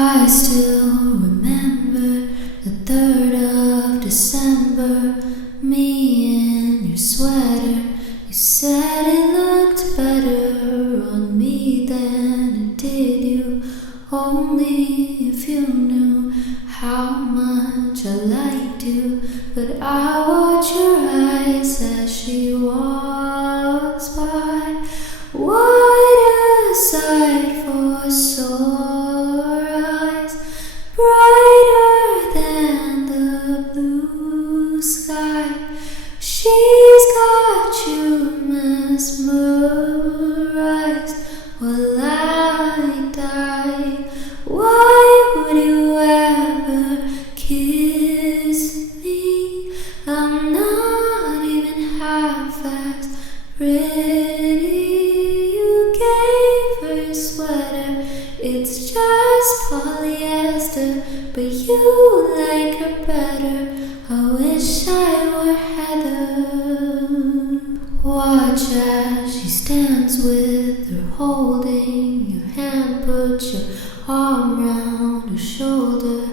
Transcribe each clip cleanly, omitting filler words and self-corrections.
I still remember the 3rd of December, me in your sweater. You said it looked better on me than it did you. Only if you knew how much I liked you. But I watch your eyes as she walks by. What a sight for sore eyes, brighter than the blue sky. She's got you mesmerized while I die. Why would you ever kiss me? I'm not even half as pretty. You gave her your sweater, it's just polyester, but you like her better. I wish I were Heather. Watch as she stands with her holding your hand, put your arm round her shoulder.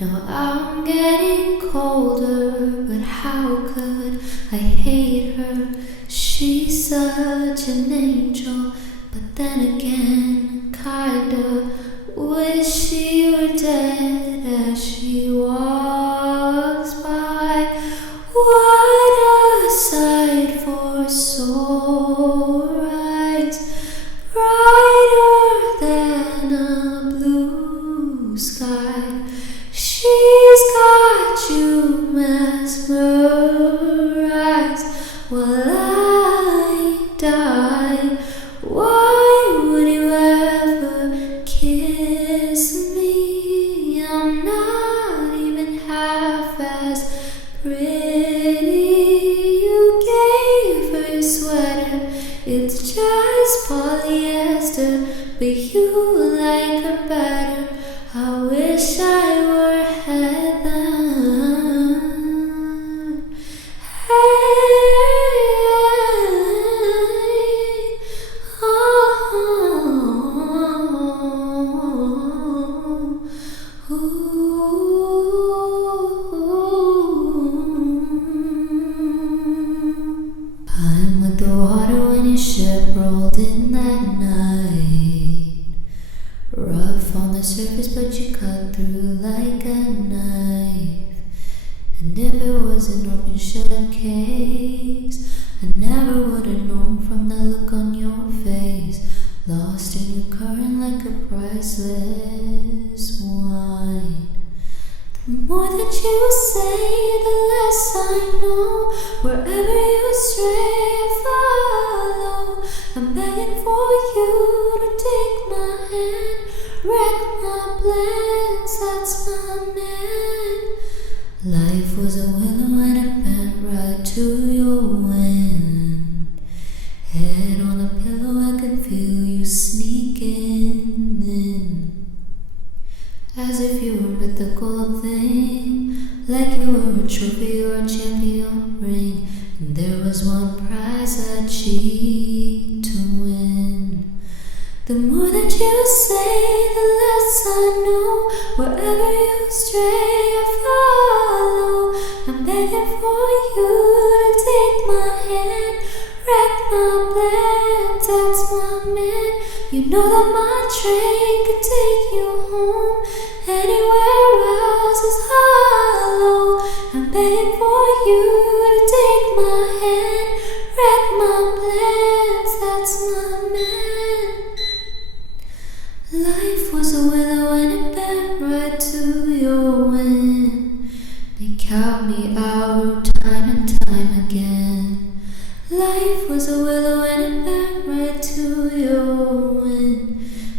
Now I'm getting colder, but how could I hate her? She's such an angel, but then again, kinda wish she were dead as she walks by. What a sight for sore eyes, brighter than a blue sky. She's got you mesmerized while I die. Why would you ever kiss me? I'm not even half as pretty. You gave her your sweater, it's just polyester, but you like her better. I wish I were Heather. I'm like the water when your ship rolled in that night. Rough on the surface, but you cut through like a knife. And if it was an open shut case, I never would have known from the look on your face. Lost in your current like a priceless wine. The more that you say, the less I know. Wherever you stray, I follow. I'm begging for you to take my hand, wreck my plans, that's my man. Life was a willow and it bent right to your wind. Head on a pillow, I could feel you sneaking in. As if you were a mythical thing, like you were a trophy or a champion ring. And there was one prize I'd cheat to win. The more that you say, the less I know. Wherever you stray, I follow. I'm begging for you to take my hand, wreck my plans, that's my man. You know that my train could take you home. Anywhere else is hollow. I'm begging for you to take my hand, wreck my plans, that's my man. Life was a willow and it bent right to your wind. They count me out time and time again. Life was a willow and it bent right to your wind.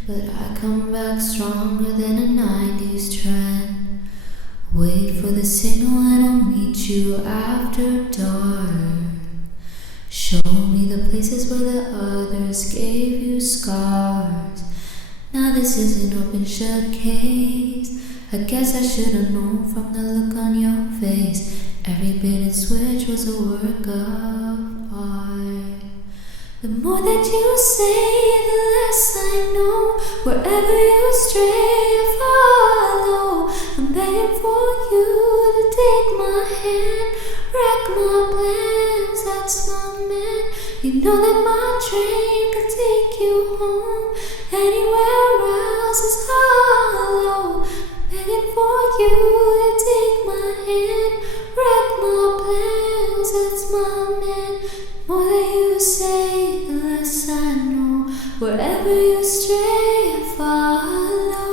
But I come back stronger than a 90s trend. Wait for the signal and I'll meet you after dark. Show me the places where the others gave you scars. Now this is an open shut case. I guess I should have known from the look on your face. Every bit and switch was a work of art. The more that you say, the less I know. Wherever you stray, I fall. know that my train could take you home. Anywhere else is hollow. Begging for you to take my hand, wreck my plans, that's my man. More that you say, the less I know. Wherever you stray, I follow.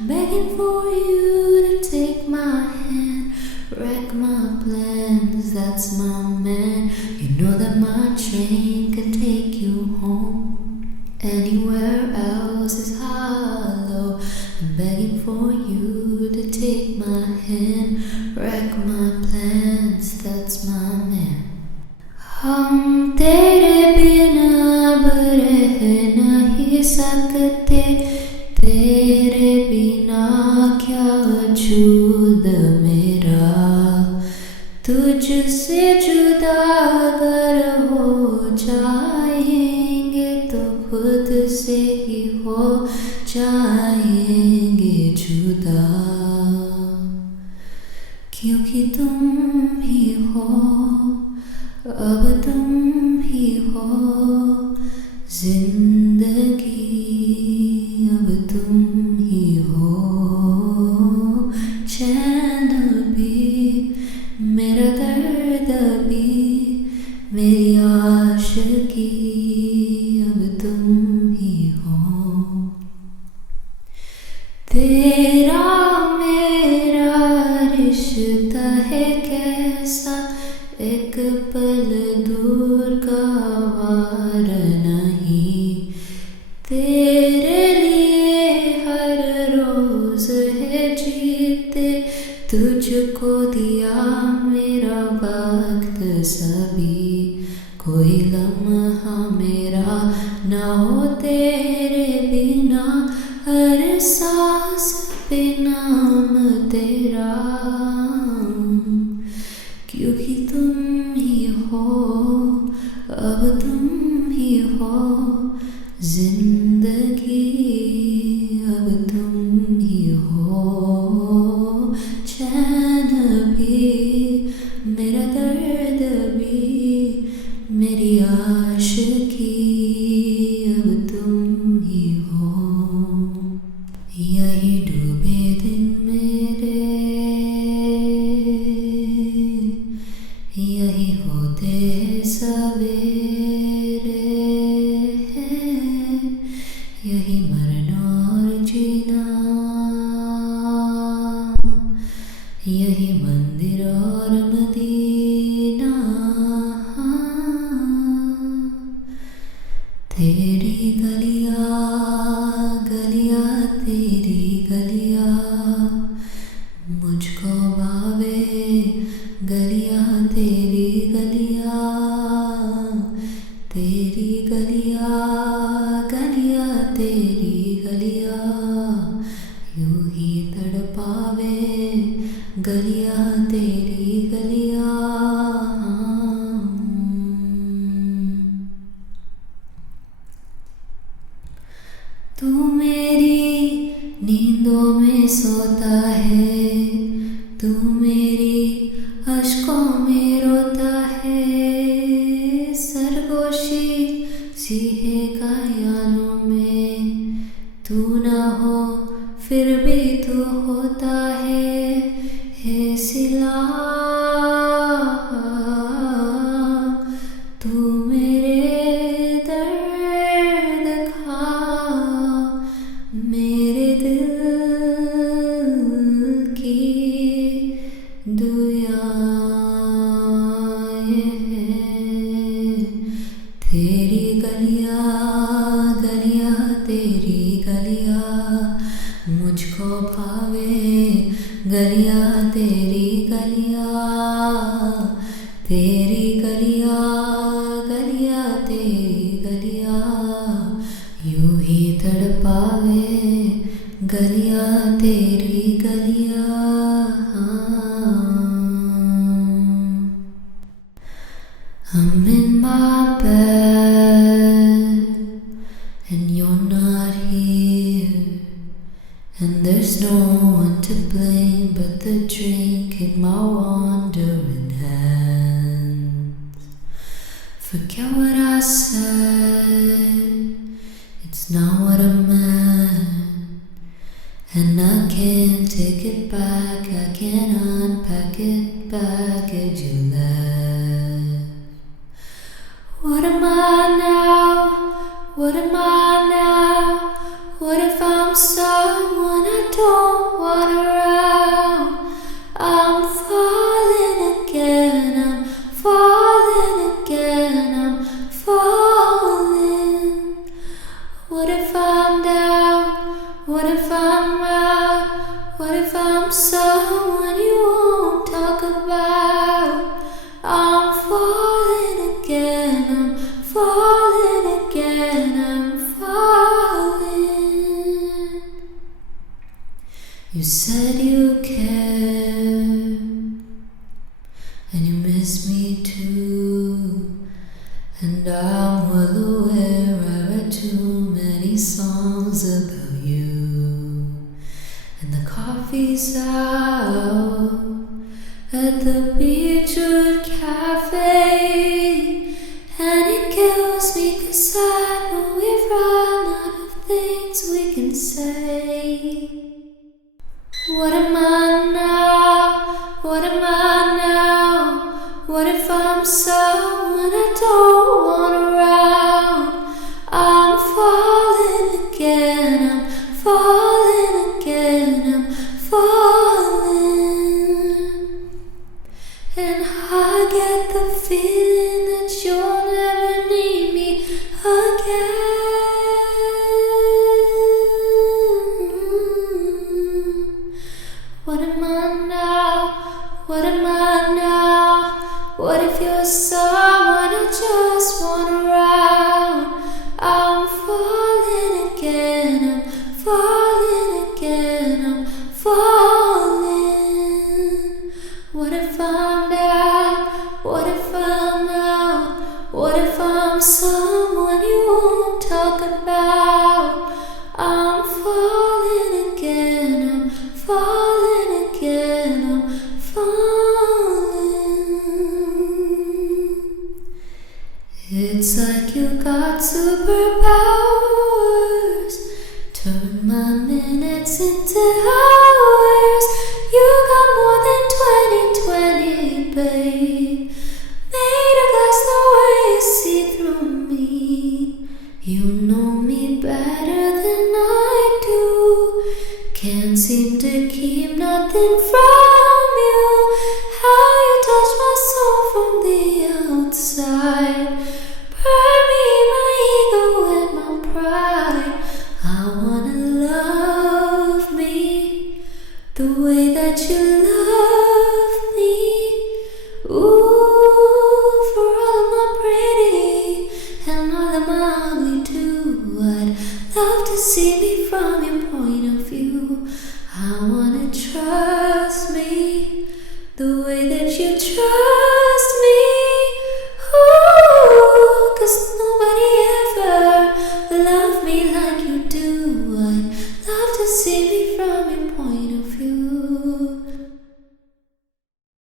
Begging for you to take my hand, wreck my plans, that's my man. You know that my train can take you home. Anywhere else is hollow. I'm begging for you to take my hand, wreck my plans, that's my man. हम तेरे बिना अब रह नहीं सकते, तेरे बिना क्या वजूद मेरा। तुझसे जुदा अगर हो जाएंगे तो खुद से ही हो जाएंगे जुदा, क्योंकि तुम ही हो, अब तुम ही हो जिंदगी, अब तुम ही हो चैन भी, मेरा दर्द भी, मेरी आशिकी, अब तुम ही हो। तेरा मेरा रिश्ता है कैसा, एक पल दूर का वार नहीं। तेरे लिए हर रोज है जीते, तुझको दिया मेरा वक्त सभी। कोई लम्हा मेरा ना हो तेरे बिना, हर सांस पे नाम तेरा, क्योंकि तुम ही हो, अब तुम ही हो जिंदगी, अब तुम ही हो चैन भी, मेरा दर्द भी, मेरी आशिकी, अब तुम ही हो। यही डूबे दिन मेरे, यही होते सवेरे, यही मरना और जीना, यही मंदिर और मदीना। तेरी गलियां गलियां तेरी गलियां, मुझको भावे गलियां तेरी गलियां, तेरी गलियां गलियां तेरी गलियां, यूं ही तड़पावे गलियां तेरी गलियां। तू मेरी नींदों में सोता है, तू मेरी अश्कों में रोता है, सरगोशी सी है ख्यालों में। तू ना हो फिर भी तू होता है सिला। तू मेरे दर्द खा, मेरे दिल की दुआएं हैं। तेरी गलियां गलियां तेरी गलियां, मुझको भावे गलियां तेरी गलियां, तेरी गलियां गलियां तेरी गलियां, यूं ही तड़पावे गलियां तेरी गलियां। I'm in my bed and you're not here, and there's no one to blame but the drink in my wandering hands. Forget what I said, it's not what I meant, and I can't take it back, I can't unpack it, baggage you left. What am I now? What am I now? What if I'm someone I don't want around? I'm falling again, I'm falling again, I'm falling. What if I'm down? What if I'm out? What if I'm someone you won't talk about? I'm falling again, I'm falling again, I'm falling. You said you cared, and you miss me too, and I'm well aware I read too many songs about you. And the coffee's out at the Beechwood Cafe, and it kills me 'cause I know we've run out of things we can say. What am I now? What am I now? What if I'm someone I don't want around? I'm falling again, I'm falling again, I'm falling. And I get the feeling that you'll never need me again. What am I now? What am I now? What if you're someone I just want around? I'm falling again, I'm falling again, I'm falling. What if I'm down? What if I'm out? What if I'm someone you won't talk about? I'm falling again, I'm falling again, I'm falling. It's like you got superpowers, turn my minutes into hours. You got more than 20/20, babe. Made of glass the way you see through me. You know me better than I do. Can't seem to keep nothing from you. How you touch my soul from the outside. Burn me, my ego and my pride. I wanna love me the way that you love me. Ooh, for all of my pretty and all of my ugly too. I'd love to see me from your point of view. I want